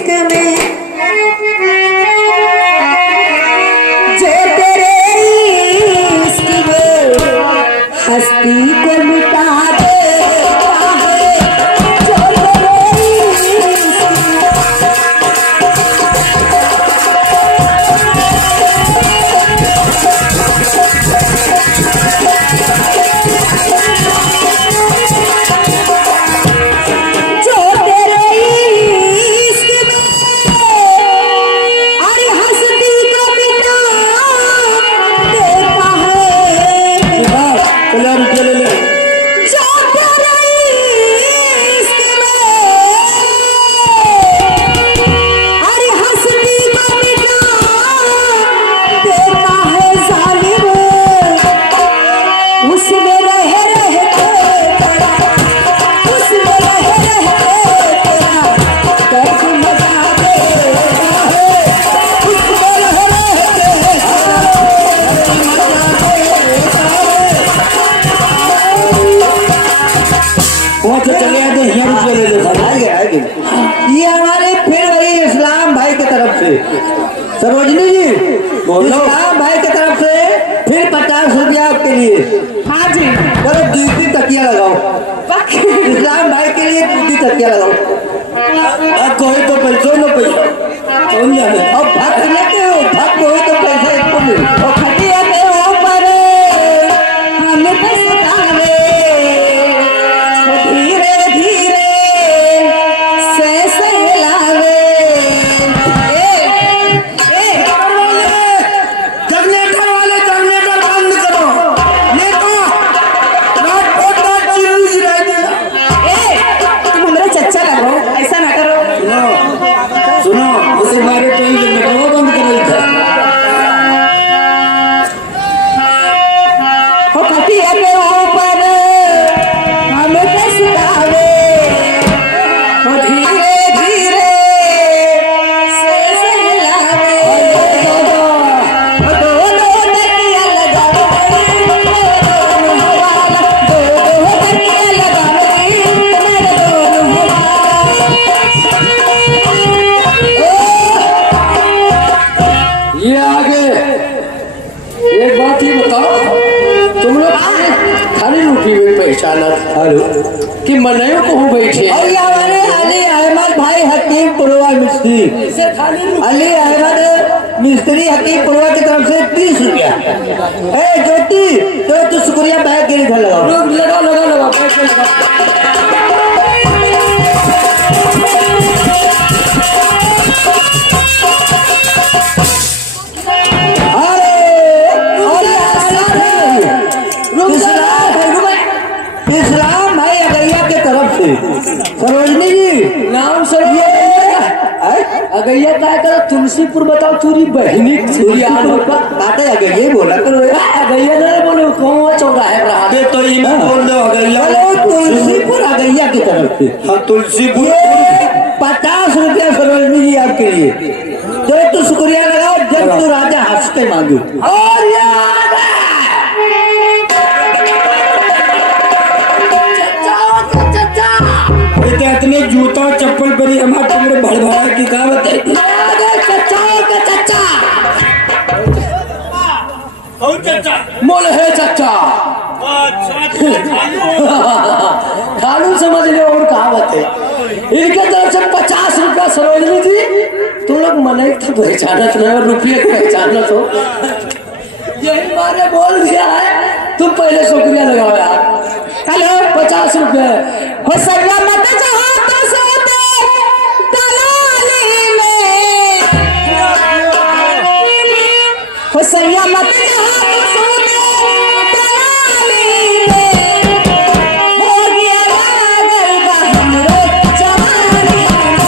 इश्क में जो तेरे इश्क में हस्ती को मिटा देता है, जो तेरे इश्क ये हमारे फिर वही इस्लाम भाई की तरफ से सरोजनी जी इस्लाम भाई की तरफ से फिर 50 रुपया आपके लिए। हाँ जी बोलो दूसरी तकिया लगाओ इस्लाम भाई के लिए दूसरी तकिया लगाओ। कोई तो पैसों न पैसा कौन जाने अब भाग लेते हो भाग कोई तो पैसा इसको मिले खटिया के ऊपर हम पछतावे धीरे धीरे से सहलावे। जनरेटर वाले जनरेटर बंद करो नेता रात पोता चिल्ली गिराई दिया। तुम हमारे चच्चा लगो ऐसा ना करो। सुनो उसे मारे तो ही जनरेटर बंद कर रही था। हो खटिया के ऊपर हम पछतावे धीरे धीरे से सहलावे। दो दो तकिया लगावे दोनों वाला, दो दो तकिया लगावे तुम्हारे दोनों वाला। ये आगे एक बात ही बताओ, तुम लोग खाली रोटी में पहचाना कि मनायो को बैठे और ये हमारे अली अहमद भाई हकीम पुरवा मिस्त्री अली अहमद मिस्त्री हकीम पुरवा की तरफ से 30 रुपया। ए ज्योति तो शुक्रिया बैग के इधर लगाओ। लगा लगा लगा पैसे लगा। इस्लाम भाई अगैया के तरफ से सरोजनी जी नाम सर अगैया का कर तुलसीपुर बताओ चूरी बहनी चूरी आलू का काटे अगैया बोला करो अगैया नहीं बोले कौन चौराहे पर आगे तो ये बोल दो अगैया तुलसीपुर अगैया की तरफ से। हाँ तुलसीपुर 50 रुपया सरोजनी जी आपके लिए। तो शुक्रिया लगाओ जब तू राजा हंसते मांगे। और इतने जूता चप्पल पर हमारे टुकड़े भड़भड़ा की कहावत है। मोल है चचा खालू समझ ले और कहावत है। इनके तरफ से 50 रुपया सरोजनी जी तुम लोग मनाई तो पहचानत नहीं और रुपये को पहचानत हो यही मारे बोल दिया है। तुम पहले शुक्रिया लगाओ यार। हेलो 50 रुपये हो सलामत जहां तो सोते दलाली में हो सलामत जहां तो सोते दलाली में हो गया पागल का हमरो जवानी में।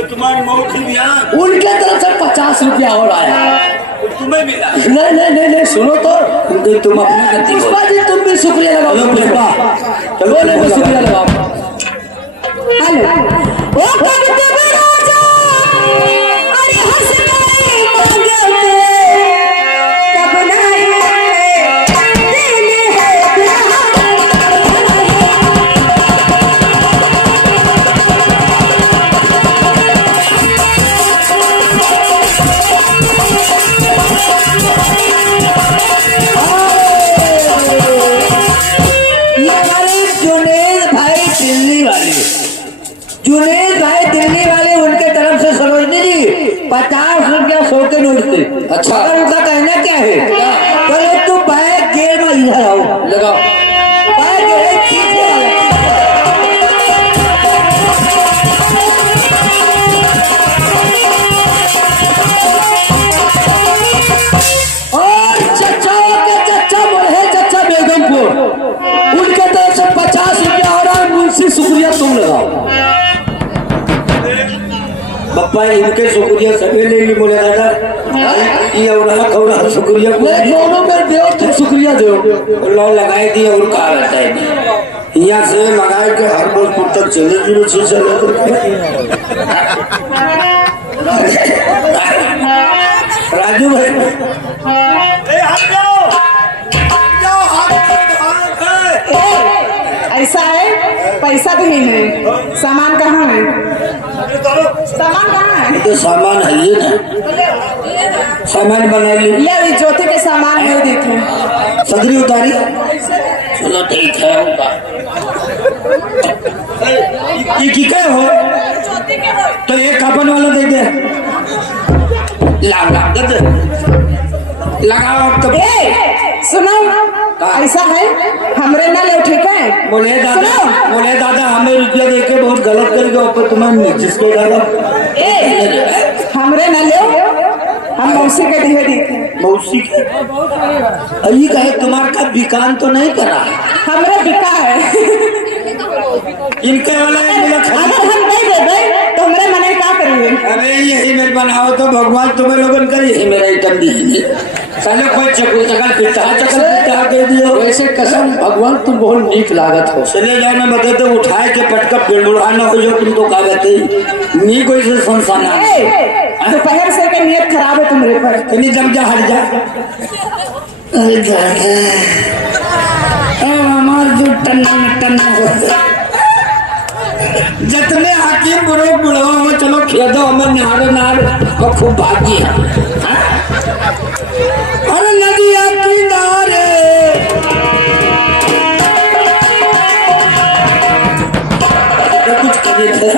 तुम्हारी मौत थी यहाँ उनके तरफ से 50 रुपया और आया। तुम्हें मिला? नहीं सुनो तो तुम अपनी गति पुष्पा जी तुम भी शुक्रिया लगाओ। चलो पुष्पा, चलो नहीं शुक्रिया लगाओ। हेलो ओ करते राजा अरे हंस गई मंगते कब नहीं दिल है ये हमारे जुनेद भाई दिल्ली वाले उनके तरफ से सरोजनी जी 50 रुपया 100 के नोट थे। अच्छा। और उनका कहना क्या है? बोले तू बैग गेर में इधर आओ, लगाओ। बैग गेर पीछे आओ। और चचा के चचा बोले चचा बेगमपुर उनके तरफ से 50 रुपया और मुंशी शुक्रिया तुम लगाओ। बप्पा इनके शुक्रिया सभी ले ली बोले दादा ये और शुक्रिया मैं दोनों में दो तुम शुक्रिया दो। लो लगाए दिए और कहा रहता है यहाँ से लगाए के हर बोलपुर तक चले जुड़े शीशे राजू भाई ऐसा है पैसा भी नहीं है सामान कहाँ है सामान कहाँ है तो सामान है ये ना सामान बना ली ये ज्योति के सामान नहीं देखे सदरी उतारी चलो ठीक है ये की क्या हो तो एक कापन वाला दे दे लगाओ तो सुनो ऐसा है हमरे ना ले ठीक है बोले दादा हमें रुपया दे के बहुत गलत करके ऊपर तुम्हें जिसके दादा हमरे ना ले हम मौसी के दिए देखे मौसी के अभी कहे तुम्हारे का विकान तो नहीं करा हमरे बिका है इनके वाला अगर हम नहीं देवे तो हमरे मने क्या करेंगे अरे यही मेरे बनाओ तो भगवान तुम्हें लोगन करी यही मेरा आइटम दी साले कोई चकल पिता के दियो वैसे कसम भगवान तुम बहुत नीक लागत हो। चले जाने बता तो उठाए के पटका बिड़बुड़ाना हो जो तुम तो का कहते नी कोई से संसाना दोपहर से के नियत खराब है तुम्हारे पर कहीं जम जा हट जा अरे दादा हमार जो टन्ना जितने हाकिम बुढ़ो बुढ़वा में चलो खेदो हमें नार को खूब भागी है अरे नदिया किनारे कुछ करे थे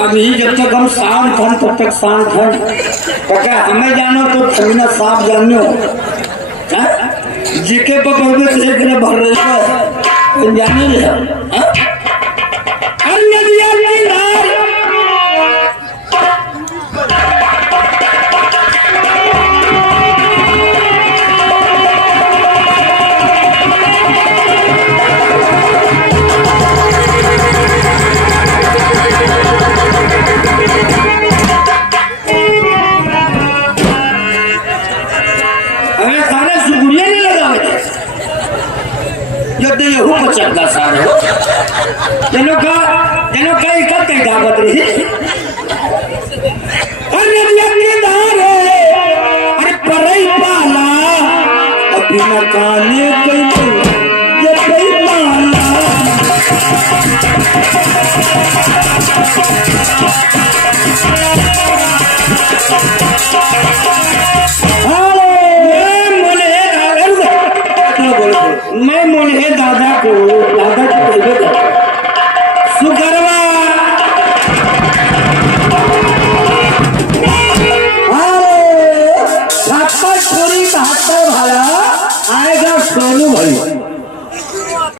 अभी जब तक हम शांत हैं तब तक शांत हैं क्या हमें जानो तो थमीना साफ जानो जिके पर से एक ने भर रही है जाने ले नदिया किनारे चक्का सारे जनो का इकट्ठे दावत रही अरे किनारे अरे परई पाला अभी न काने